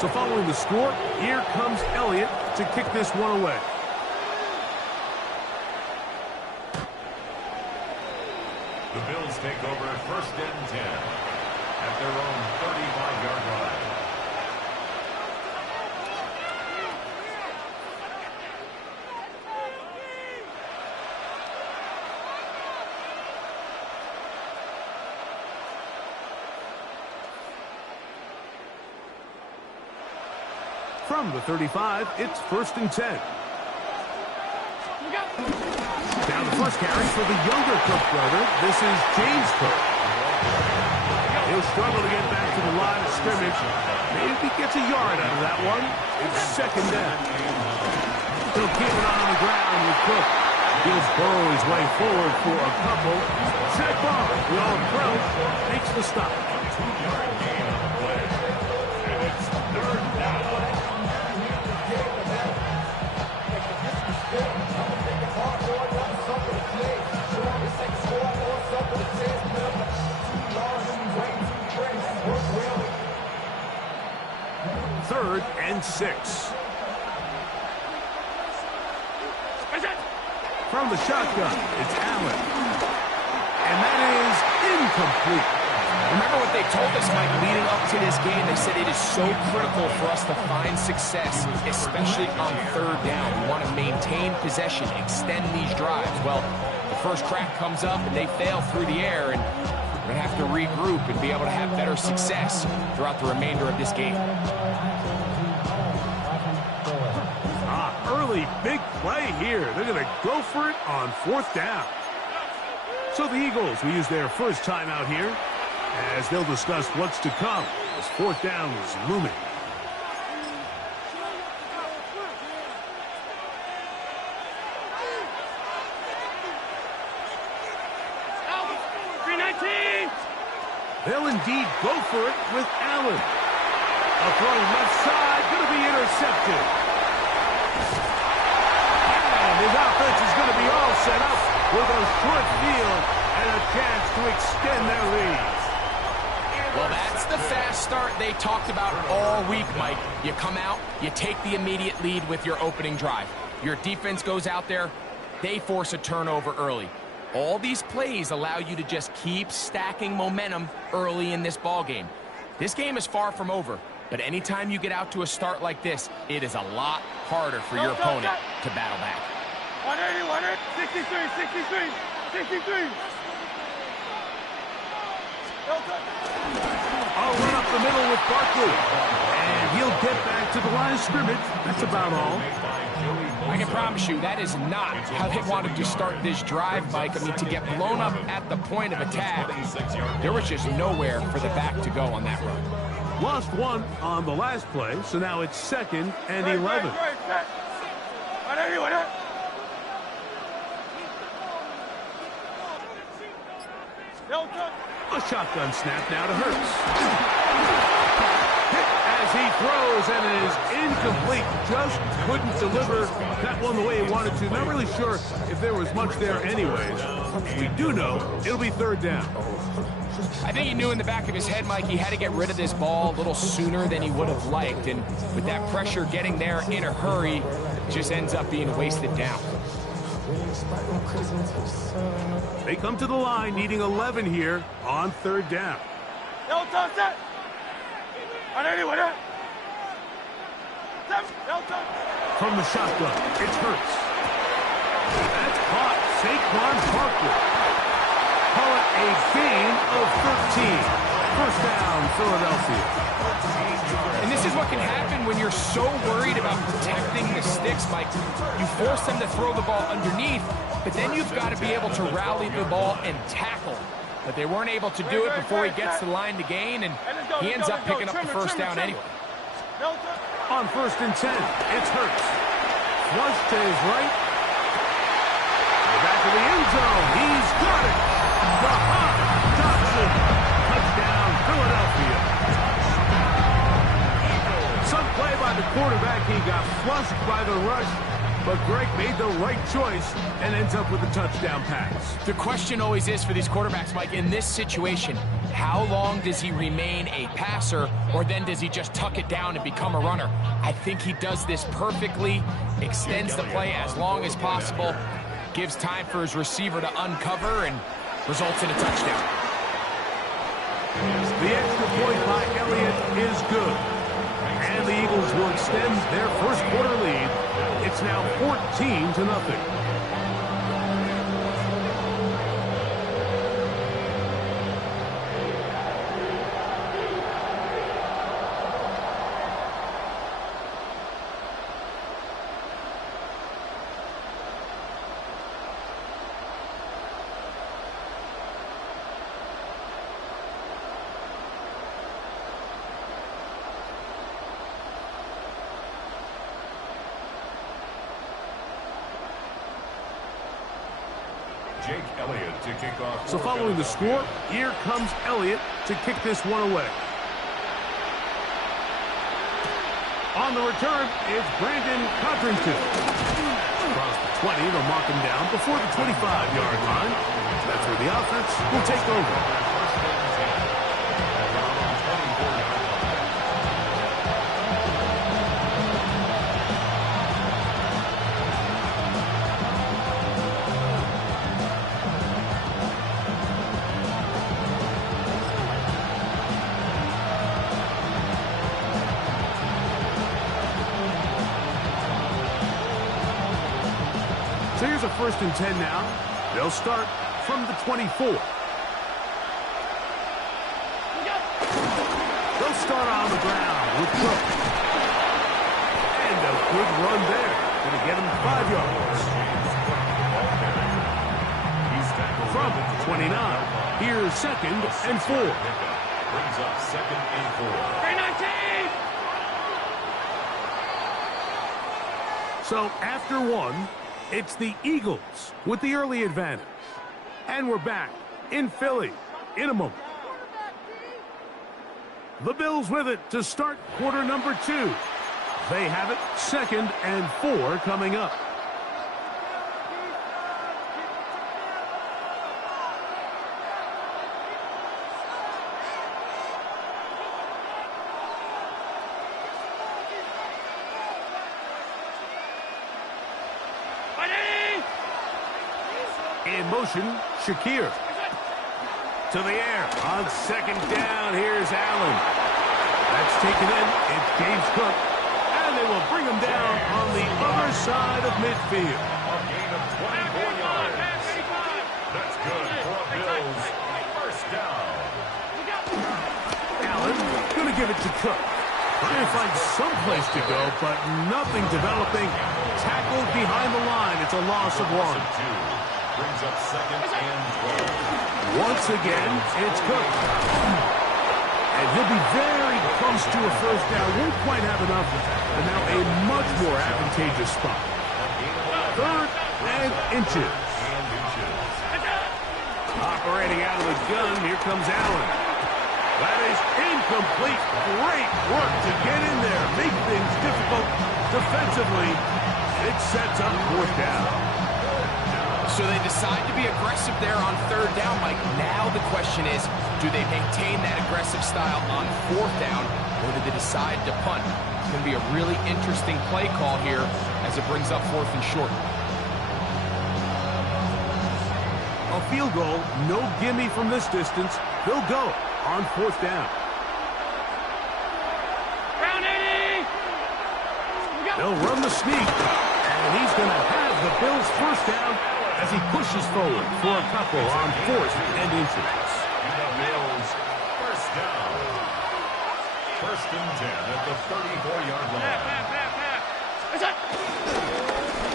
So following the score, here comes Elliott to kick this one away. The Bills take over 1st and 10 at their own 35-yard line. From the 35, it's 1st and 10. Now the first carry for the younger Cook brother. This is James Cook. He'll struggle to get back to the line of scrimmage. Maybe he gets a yard out of that one. It's 2nd down. He'll keep it on the ground with Cook. He'll burrow his way forward for a couple. Saquon, the all-pro, makes the stop. 2-yard gain on the play. And it's 3rd down. Third and 6. From the shotgun, it's Allen. And that is incomplete. Remember what they told us, Mike, leading up to this game. They said it is so critical for us to find success, especially on 3rd down. We want to maintain possession, extend these drives. Well, the first crack comes up and they fail through the air, and we're going to have to regroup and be able to have better success throughout the remainder of this game. Early big play here. They're going to go for it on 4th down. So the Eagles will use their first timeout here as they'll discuss what's to come as 4th down is looming. They'll indeed go for it with Allen. A throw left side, going to be intercepted. And his offense is going to be all set up with a short field and a chance to extend their lead. Well, that's the fast start they talked about all week, Mike. You come out, you take the immediate lead with your opening drive. Your defense goes out there, they force a turnover early. All these plays allow you to just keep stacking momentum early in this ball game. This game is far from over, but anytime you get out to a start like this, it is a lot harder for your opponent to battle back. 180, 163, 63, 63. I'll run up the middle with Barkley. And he'll get back to the line of scrimmage. That's about all. I can promise you that is not how they wanted to start this drive, Mike. I mean, to get blown up at the point of attack, there was just nowhere for the back to go on that run. Lost one on the last play, so now it's 2nd and 11. A shotgun snap now to Hurts. Hit as he throws and it is incomplete. Just couldn't deliver that one the way he wanted to. Not really sure if there was much there anyways. We do know it'll be 3rd down. I think he knew in the back of his head, Mike, he had to get rid of this ball a little sooner than he would have liked. And with that pressure getting there in a hurry, it just ends up being wasted down. They come to the line needing 11 here on 3rd down. From the shotgun, it's Hurts. That's caught. Saquon Barkley. Call it a gain of 13. 1st down, Philadelphia. And this is what can happen when you're so worried about protecting the sticks, Mike. You force them to throw the ball underneath, but then you've got to be able to rally the ball and tackle. But they weren't able to do it before he gets the line to gain, and he ends up picking up the 1st down anyway. On 1st and 10, it's Hurts. Flush to his right. Back to the end zone. He's got it. Dotson. Touchdown, Philadelphia. Some play by the quarterback. He got flushed by the rush. But Greg made the right choice and ends up with a touchdown pass. The question always is for these quarterbacks, Mike, in this situation, how long does he remain a passer, or then does he just tuck it down and become a runner? I think he does this perfectly, extends the play as long as possible, gives time for his receiver to uncover, and results in a touchdown. The extra point by Elliott is good. And the Eagles will extend their first quarter lead. It's now 14-0. Jake Elliott to kick off. So following the score, here comes Elliott to kick this one away. On the return, it's Brandon Codrington. Across the 20, they'll mark him down before the 25-yard line. That's where the offense will take over. So here's a 1st and 10 now. They'll start from the 24. They'll start on the ground with Cook. And a good run there. Going to get him 5 yards. From the 29, here's 2nd and 4. Brings up 2nd and 4. So after 1, it's the Eagles with the early advantage. And we're back in Philly in a moment. The Bills with it to start quarter number 2. They have it 2nd and 4 coming up. In motion, Shakir. To the air. On 2nd down, here's Allen. That's taken in. It's James Cook. And they will bring him down on the other side of midfield. A gain of 24 yards. That's good for a Bills 1st down. Allen going to give it to Cook. Trying to find some place to go, but nothing developing. Tackled behind the line. It's a loss of 1. Brings up 2nd and 12. Once again, it's Cook. And he'll be very close to a 1st down. Won't quite have enough. And now a much more advantageous spot. 3rd and inches. Operating out of the gun, here comes Allen. That is incomplete. Great work to get in there. Make things difficult defensively. It sets up 4th down. So they decide to be aggressive there on 3rd down, Mike. Now the question is, do they maintain that aggressive style on 4th down, or do they decide to punt? It's going to be a really interesting play call here as it brings up 4th and short. A field goal, no gimme from this distance. They'll go on 4th down. They'll run the sneak, and he's going to have the Bills' 1st down as he pushes forward for a couple on 4th and inches. The Bills 1st down. 1st and 10 at the 34-yard line.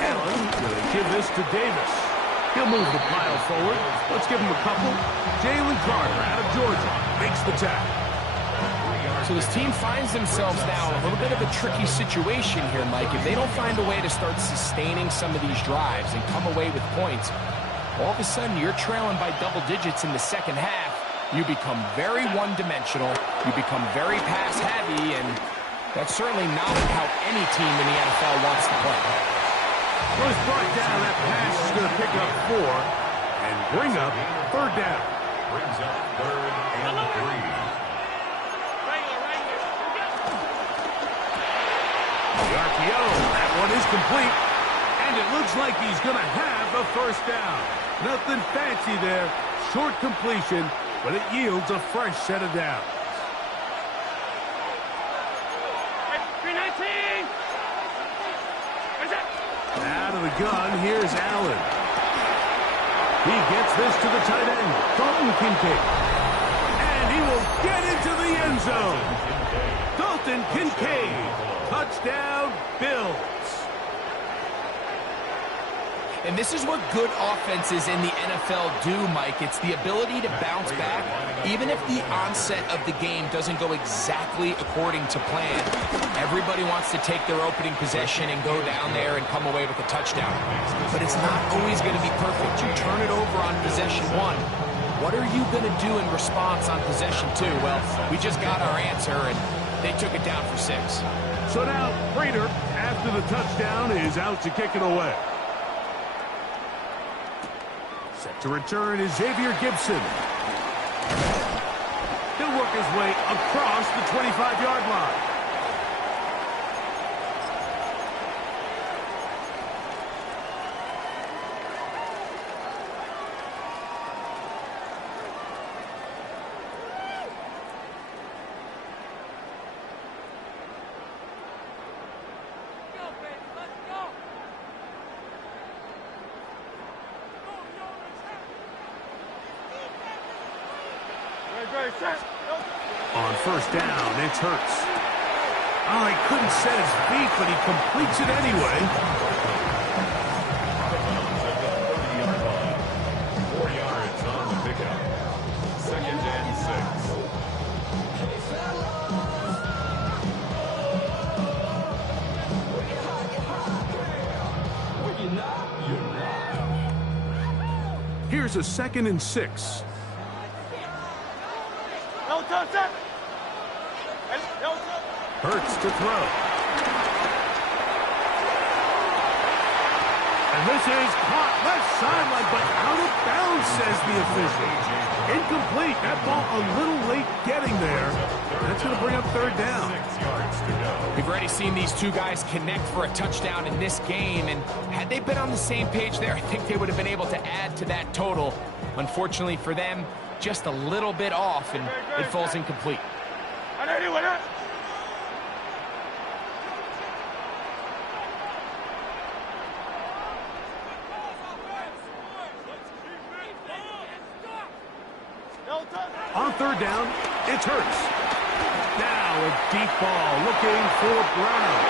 Allen going to give this to Davis. He'll move the pile forward. Let's give him a couple. Jalen Carter out of Georgia makes the tackle. So this team finds themselves now in a little bit of a tricky situation here, Mike. If they don't find a way to start sustaining some of these drives and come away with points, all of a sudden you're trailing by double digits in the 2nd half. You become very one-dimensional. You become very pass-heavy, and that's certainly not how any team in the NFL wants to play. Was brought down. That pass is going to pick up 4 and bring up third down. Brings up 3rd and 3. The RPO, that one is complete. And it looks like he's going to have a first down. Nothing fancy there. Short completion, but it yields a fresh set of downs. 319. Out of the gun, here's Allen. He gets this to the tight end, Dalton Kincaid. And he will get into the end zone. Dalton Kincaid. Touchdown, Bills. And this is what good offenses in the NFL do, Mike. It's the ability to bounce back, even if the onset of the game doesn't go exactly according to plan. Everybody wants to take their opening possession and go down there and come away with a touchdown. But it's not always going to be perfect. You turn it over on possession 1. What are you going to do in response on possession 2? Well, we just got our answer, and they took it down for 6. So now Prater, after the touchdown, is out to kick it away. Set to return is Xavier Gibson. He'll work his way across the 25-yard line. On first down, it's Hurts. Oh, he couldn't set his feet, but he completes it anyway. 4 yards on the pickup. 2nd and 6. Here's a 2nd and 6. Hurts to throw. And this is caught left sideline, but out of bounds, says the official. Incomplete. That ball a little late getting there. That's going to bring up third down. 6 yards to go. We've already seen these two guys connect for a touchdown in this game, and had they been on the same page there, I think they would have been able to add to that total. Unfortunately for them, just a little bit off, and it falls incomplete. On third down, it's Hurts. Now a deep ball looking for Brown.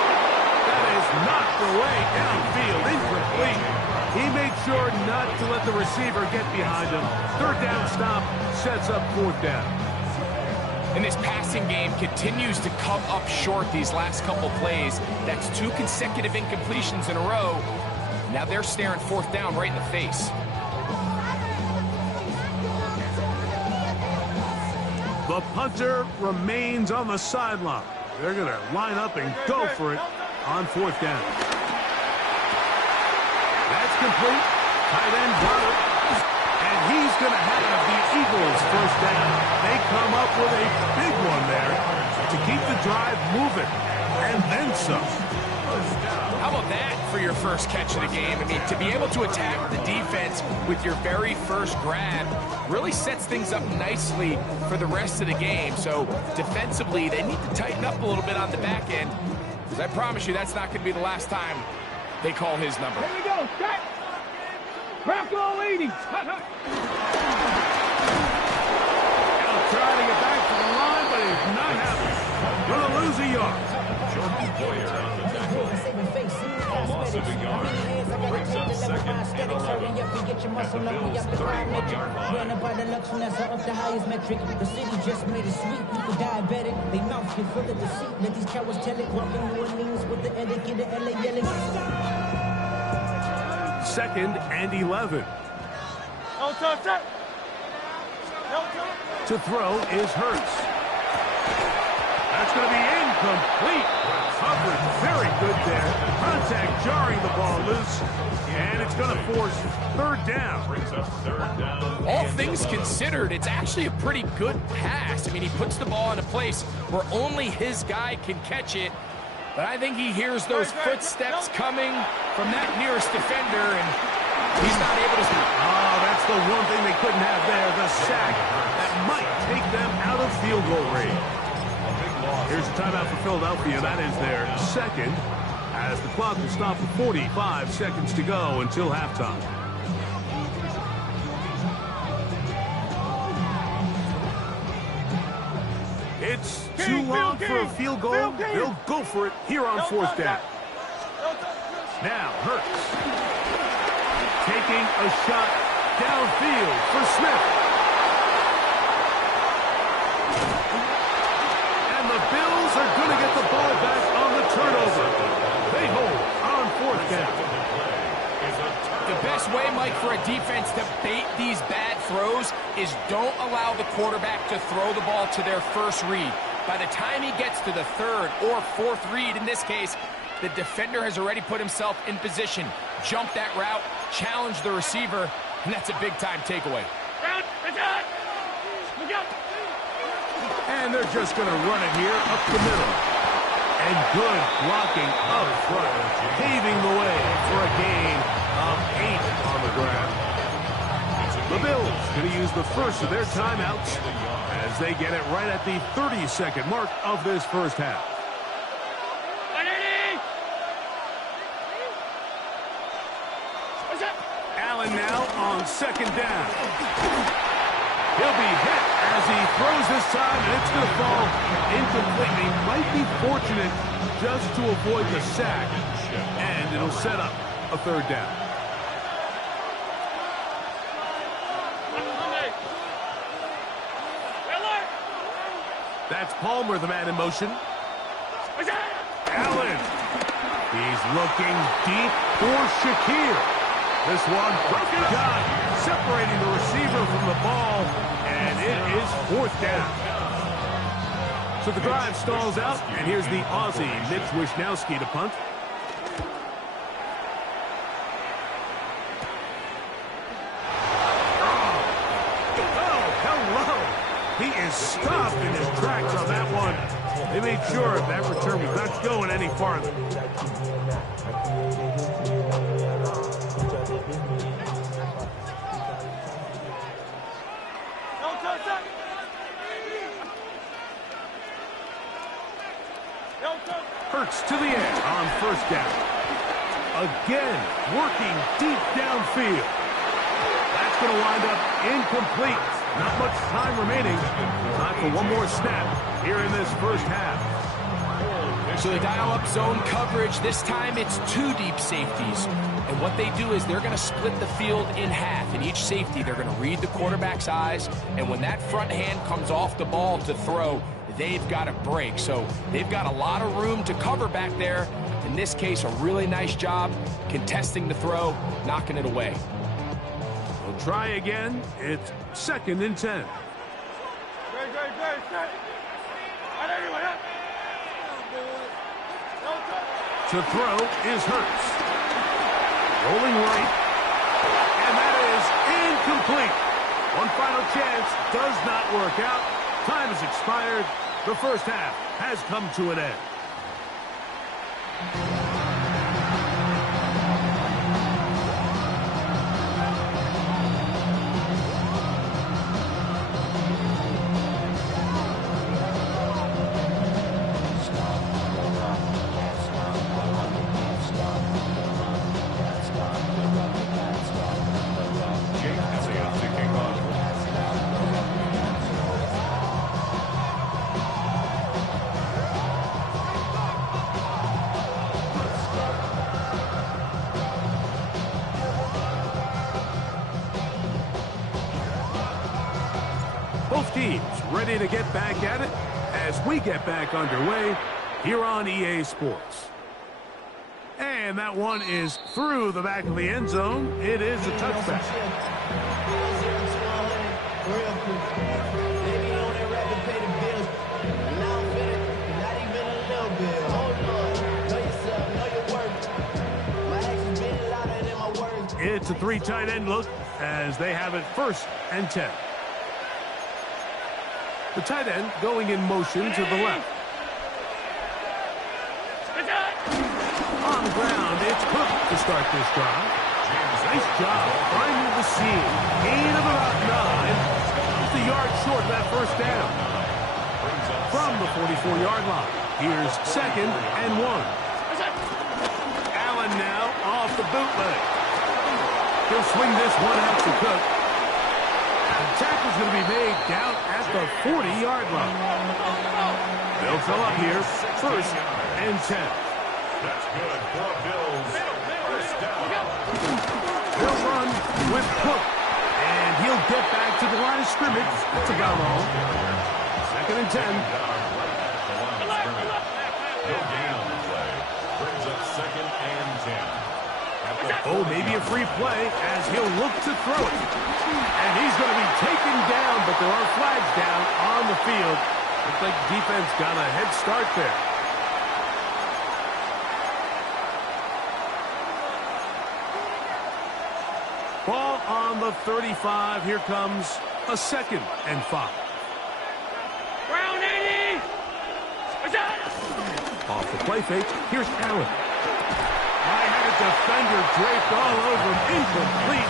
That is knocked away downfield, incomplete. He made sure not to let the receiver get behind him. Third down stop sets up fourth down. And this passing game continues to come up short these last couple plays. That's 2 consecutive incompletions in a row. Now they're staring fourth down right in the face. The punter remains on the sideline. They're going to line up and go for it on fourth down. That's complete. Tight end got it. And he's going to have the Eagles first down. They come up with a big one there to keep the drive moving. And then some. How about that for your first catch of the game? I mean, to be able to attack the defense with your very first grab really sets things up nicely for the rest of the game. So defensively, they need to tighten up a little bit on the back end, because I promise you that's not going to be the last time they call his number. Here we go. Set. Rocco leading. He'll try to get back to the line, but he's not happy. Going to lose a yard. Jordan Poyer on the tackle. Loss of a yard. Brings up 2nd and 11. At the Bills' 31-yard line. Up the highest metric. The city just made it sweet. People diabetic. They mouth get full of deceit. Let these cowards tell it. Walking New Orleans with the etiquette of LA yelling. 2nd and 11. To throw is Hurts. That's going to be incomplete. Coverage very good there. Contact jarring the ball loose. And it's going to force third down. All things considered, it's actually a pretty good pass. I mean, he puts the ball in a place where only his guy can catch it. But I think he hears those footsteps coming from that nearest defender, and he's not able to... Oh, that's the one thing they couldn't have there, the sack that might take them out of field goal range. Here's a timeout for Philadelphia. That is their second, as the clock will stop with 45 seconds to go until halftime. It's too long for a field goal. They'll go for it here on fourth down. Now, Hurts taking a shot downfield for Smith. And the Bills are going to get the ball back on the turnover. They hold on fourth down. The best way, Mike, for a defense to bait these bad throws is don't allow the quarterback to throw the ball to their first read. By the time he gets to the third or fourth read, in this case, the defender has already put himself in position, jumped that route, challenged the receiver, and that's a big-time takeaway. And they're just going to run it here up the middle. And good blocking up front, paving the way for a gain of 8 on the ground. The Bills going to use the first of their timeouts as they get it right at the 30-second mark of this first half. Allen now on second down. He'll be hit as he throws this time, and it's going to fall incomplete. He might be fortunate just to avoid the sack, and it'll set up a third down. That's Palmer, the man in motion. Allen. He's looking deep for Shakir. This one broken up, separating the receiver from the ball, and it is fourth down. So the drive stalls out, and here's the Aussie, Mitch Wishnowsky, to punt. Oh, hello. He is stopped in his tracks on that one. They made sure that return was not going any farther. Hurts to the end on first down. Again, working deep downfield. That's going to wind up incomplete. Not much time remaining. Time for one more snap here in this first half. So they dial up zone coverage. This time it's 2 deep safeties. And what they do is they're going to split the field in half. In each safety, they're going to read the quarterback's eyes. And when that front hand comes off the ball to throw, they've got to break. So they've got a lot of room to cover back there. In this case, a really nice job contesting the throw, knocking it away. We'll try again. It's 2nd and 10. To throw is Hurts. Rolling right. And that is incomplete. One final chance does not work out. Time has expired. The first half has come to an end. Both teams ready to get back at it as we get back underway here on EA Sports. And that one is through the back of the end zone. It is a touchback. a 3 tight end look as they have it 1st and 10. The tight end going in motion to the left. On the ground, it's Cook to start this drive. Nice job finding the seam. Gain of about 9. Just a yard short of that 1st down. From the 44-yard line, here's 2nd and 1. Allen now off the bootleg. He'll swing this one out to Cook. The tackle's going to be made down at the 40-yard line. They'll fill up here, 1st and 10. That's good for Bills. 1st down. They'll run with Cook, and he'll get back to the line of scrimmage. That's about all. 2nd and 10. No gain on the play. Brings up 2nd and 10. Oh, maybe a free play as he'll look to throw it. And he's going to be taken down, but there are flags down on the field. Looks like defense got a head start there. Ball on the 35. Here comes a 2nd and 5. Round 80! Off the play fake, here's Allen. I had a defender draped all over him, incomplete.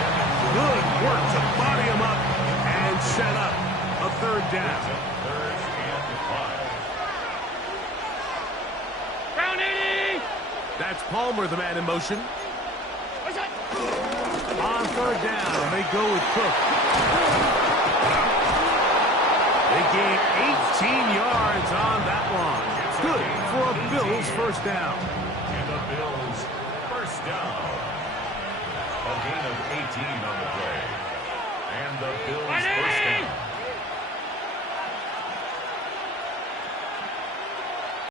Good work to body him up and set up a 3rd down. 3rd and 5. Round 80! That's Palmer, the man in motion. On 3rd down, they go with Cook. They gain 18 yards on that one. Good for a Bills 1st down. And the Bills 1st down. A gain of 18 on the play. And the Bills